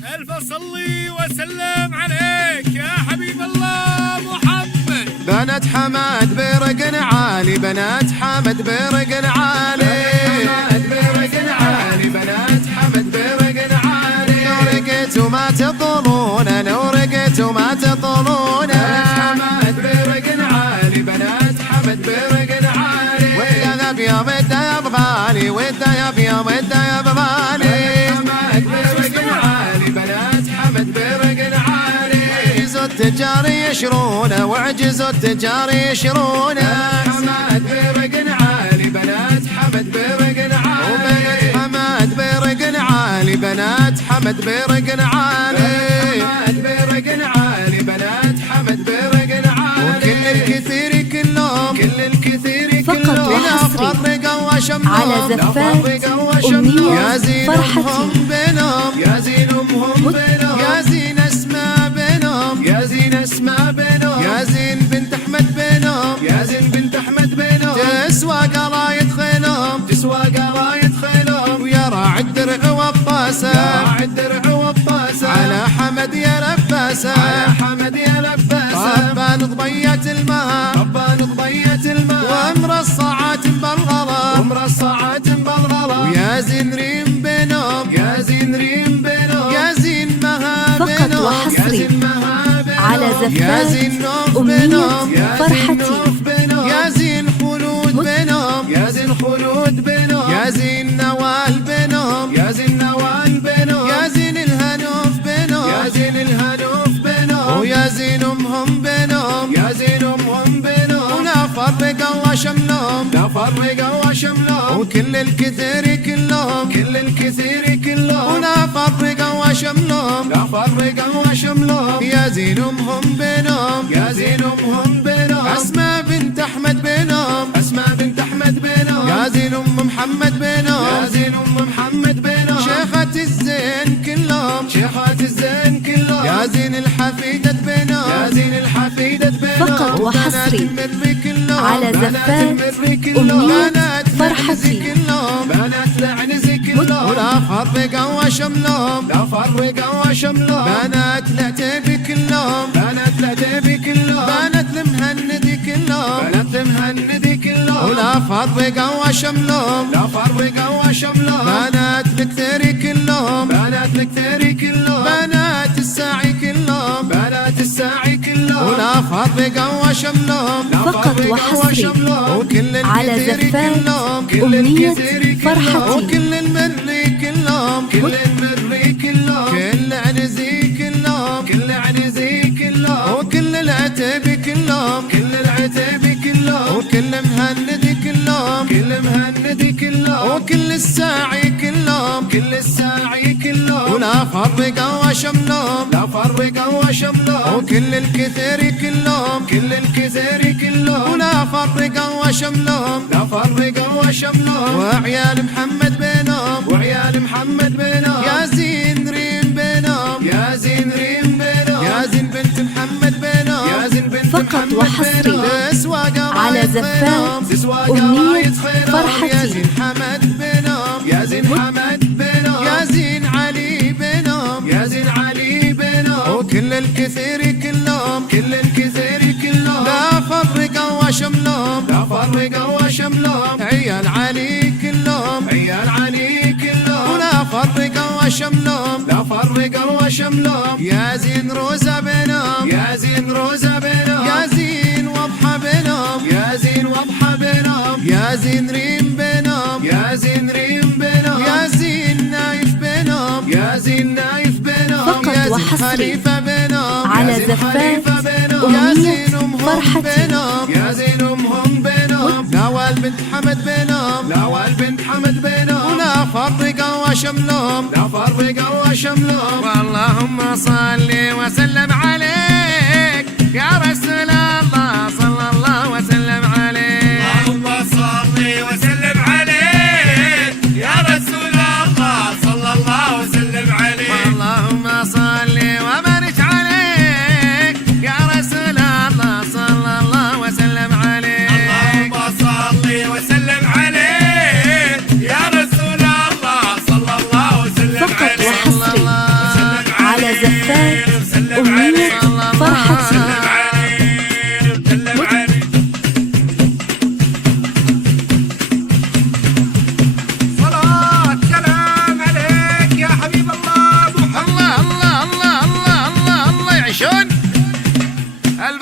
ألف صلي وسلم عليك يا حبيب الله محمد. بنات حمد برق عالي، بنات حمد برق عالي، بنات حمد برق عالي. نورقت وما تطلون، نورقت وما تطلون. بنات حمد برق عالي، بنات حمد برق عالي. ودا يا ودا يا بغالي، ودا يا ودا يا بغالي. التجار يشرونه وعجز التجار يشرونه. حمد برق عالي، بنات حمد برق عالي. وبنات حمد برق عالي، بنات حمد برق عالي. حمد برق عالي، بنات حمد برق عالي. وكل الكثير كلهم، كل الكثير كلهم لا فرقوا وشملهم على زفات أمنية فرحتي. بينهم يا زين امهم بينهم، يا زين اسماء بينهم، يا زين اسماء بينهم، يا زين بنت احمد بينهم، يا زين بنت احمد بينهم. تسوى قرايد خيلهم، تسوى قرايد خيلهم. ويا راعي الدرع والطاسه، يا راعي الدرع والطاسه. على حمد يا لباسه، على حمد يا لباسه. ربان ضبيت الماء، ربان ضبيت الماء. ومرصعات بالغلا، ومرصعات بالغلا. ويا زين ريم بينهم، يا زين ريم بينهم، يا زين مها فقط وحصري على زفات أمنية فرحتي. يا زين خلود بينهم، يا زين خلود بينهم. يا زين نوال بينهم، يا زين نوال بينهم. يا زين الهنوف بينهم، يا زين الهنوف بينهم. ويا زين امهم بينهم، يا زين امهم بينهم. ولا فرق الله شملهم، لا فرق الله شملهم. وكل الكثير كلهم، كل الكثير كلهم. ولا فرق الله شملهم، لا فرق الله شملهم. يا زين امهم بينهم، يا زين امهم بينهم. اسماء بنت احمد بينهم، اسماء بنت احمد بينهم. يا زين ام محمد بينهم، يا زين ام محمد بينهم. شيخة الزين كلهم، شيخة الزين كلهم. يا زين الحفيدة بينهم، يا زين الحفيدة بينهم. فقط وحصري على زفات أمنية فرحتي. بنات العنز كلهم ولا فرق وشملهم، لا فرق وشملهم. بنات العتيبي كلهم، بنات العتيبي كلهم. بنات المهند كلهم، بنات المهند كلهم. ولا فرق وشملهم، لا فرق وشملهم. بنات الكثير كلهم، بنات الكثير كلهم. بنات الساعي كلهم، بنات الساعي كلهم. ولا فرق وشملهم، فقط وحصري وكل على زفات أمنية فرحتي. وكل المري كلهم، كل المري كلهم. كل عنزي كلهم، كل عنزي كلهم. وكل العتيبي كلهم، كل العتيبي كلهم. وكل مهندي كلهم، كل مهندي كلهم. وكل الساعي كلهم، كل الساعي كلهم. ولا فرق وشملهم، لا فرق وشملهم. وكل الكثير كلهم، كل الكثير كلهم. ولا فرق وشملهم، لا فرق وشملهم. وعيال محمد بينهم، وعيال محمد بينهم. يا زين ريم بينهم، يا زين ريم بينهم. يا زين بنت محمد بينهم، يا زين بنت فقط محمد وحصري بينهم. على زفات أمنية فرحتي. يا زين حمد بينهم، يا زين حمد بينهم. يا زين علي بينهم، يا زين علي بينهم. وكل الكثير كلهم، كل الكثير كلهم. لا فرق وشملهم، لا فرق وشملهم. عيال علي كلهم، عيال علي كلهم. ولا فرق وشملهم، لا فرق وشملهم. يا زين روزة بينهم، يا زين روزة بينهم. يا زين وضحى بينهم، يا زين وضحى بينهم. يا زين ريم بينهم، يا زين ريم بينهم. يا زين نايف بينهم، يا زين نايف بينهم. فقط يا زين وحصري خليفة بينهم، على يا زين زفات خليفة بينهم. يا أمنية زين أمهم فرحتي. بينهم، يا زين أمهم بينهم. نوال بنت حمد بينهم، نوال بنت حمد بينهم. ولا فرق وشملهم، لا فرق وشملهم. واللهم صل وسلم عليك يا رسول الله صلى الله وسلم عليك. اللهم صل وسلم عليك يا رسول الله صلى الله وسلم عليك. اللهم صل وبارك عليك يا رسول الله صلى الله وسلم عليك. اللهم صل وسلم عليك يا رسول الله صلى الله وسلم فقط عليك. وحصري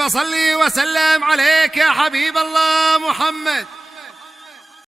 صلي وسلم عليك يا حبيب الله محمد.